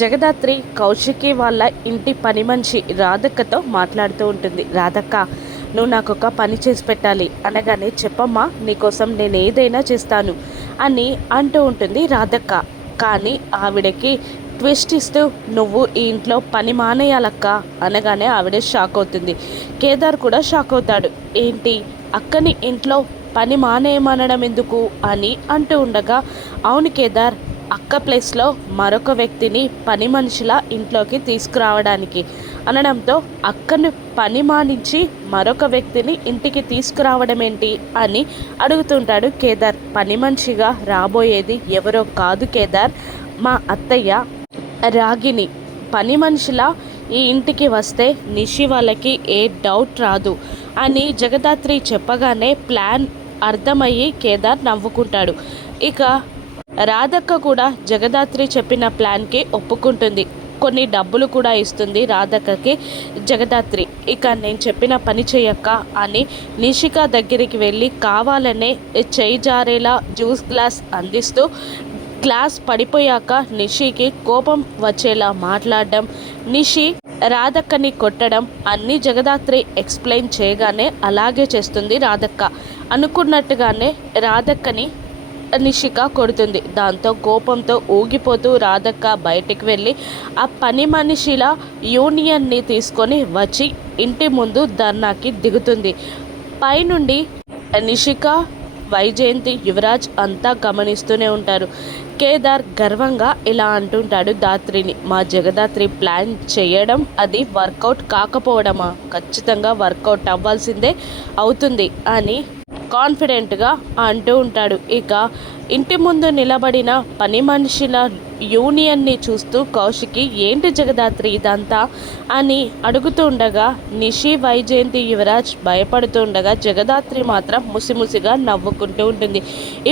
జగదాత్రి కౌశికి వాళ్ళ ఇంటి పని మనిషి రాధక్కతో మాట్లాడుతూ ఉంటుంది. రాధక్క, నువ్వు నాకు ఒక పని చేసి పెట్టాలి అనగానే, చెప్పమ్మా, నీకోసం నేను ఏదైనా చేస్తాను అని అంటూ ఉంటుంది రాధక్క. కానీ ఆవిడకి ట్విస్ట్ ఇస్తూ, నువ్వు ఈ ఇంట్లో పని మానేయాలక్క అనగానే ఆవిడ షాక్ అవుతుంది. కేదార్ కూడా షాక్ అవుతాడు. ఏంటి, అక్కని ఇంట్లో పని మానేయమనడం ఎందుకు అని అంటూ ఉండగా, అవును కేదార్, అక్క ప్లేస్లో మరొక వ్యక్తిని పని మనిషిలా ఇంట్లోకి తీసుకురావడానికి అనడంతో, అక్కను పని మానించి మరొక వ్యక్తిని ఇంటికి తీసుకురావడం ఏంటి అని అడుగుతుంటాడు కేదార్. పని మనిషిగా రాబోయేది ఎవరో కాదు కేదార్, మా అత్తయ్య రాగిని. పని మనిషిలా ఈ ఇంటికి వస్తే నిషి వాళ్ళకి ఏ డౌట్ రాదు అని జగదాత్రి చెప్పగానే ప్లాన్ అర్థమయ్యి కేదార్ నవ్వుకుంటాడు. ఇక రాధక్క కూడా జగదాత్రి చెప్పిన ప్లాన్కి ఒప్పుకుంటుంది. కొన్ని డబ్బులు కూడా ఇస్తుంది రాధక్కకి జగదాత్రి. ఇక నేను చెప్పిన పని చేయక్క అని నిషిక దగ్గరికి వెళ్ళి కావాలనే చేయి జారేలా జ్యూస్ గ్లాస్ అందిస్తూ, గ్లాస్ పడిపోయాక నిషికి కోపం వచ్చేలా మాట్లాడడం, నిషి రాధక్కని కొట్టడం అన్నీ జగదాత్రి ఎక్స్ప్లెయిన్ చేయగానే అలాగే చేస్తుంది రాధక్క. అనుకున్నట్టుగానే రాధక్కని నిషిక కొడుతుంది. దాంతో కోపంతో ఊగిపోతూ రాధక్క బయటికి వెళ్ళి ఆ పని మనిషిల యూనియన్ని తీసుకొని వచ్చి ఇంటి ముందు ధర్నాకి దిగుతుంది. పైనుండి నిషిక, వైజయంతి, యువరాజ్ అంతా గమనిస్తూనే ఉంటారు. కేదార్ గర్వంగా ఇలా అంటుంటాడు దాత్రిని, మా జగదాత్రి ప్లాన్ చేయడం అది వర్కౌట్ కాకపోవడమా, ఖచ్చితంగా వర్కౌట్ అవ్వాల్సిందే అవుతుంది అని కాన్ఫిడెంట్గా అంటూ ఉంటాడు. ఇక ఇంటి ముందు నిలబడిన పని మనుషుల యూనియన్ని చూస్తూ కౌశికి, ఏంటి జగదాత్రి ఇదంతా అని అడుగుతూ ఉండగా, నిషి, వైజయంతి, యువరాజ్ భయపడుతూ ఉండగా జగదాత్రి మాత్రం ముసిముసిగా నవ్వుకుంటూ ఉంటుంది.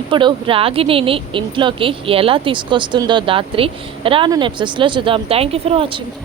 ఇప్పుడు రాగిణిని ఇంట్లోకి ఎలా తీసుకొస్తుందో దాత్రి రాను ఎపిసోడ్స్లో చూద్దాం. Thank you for watching.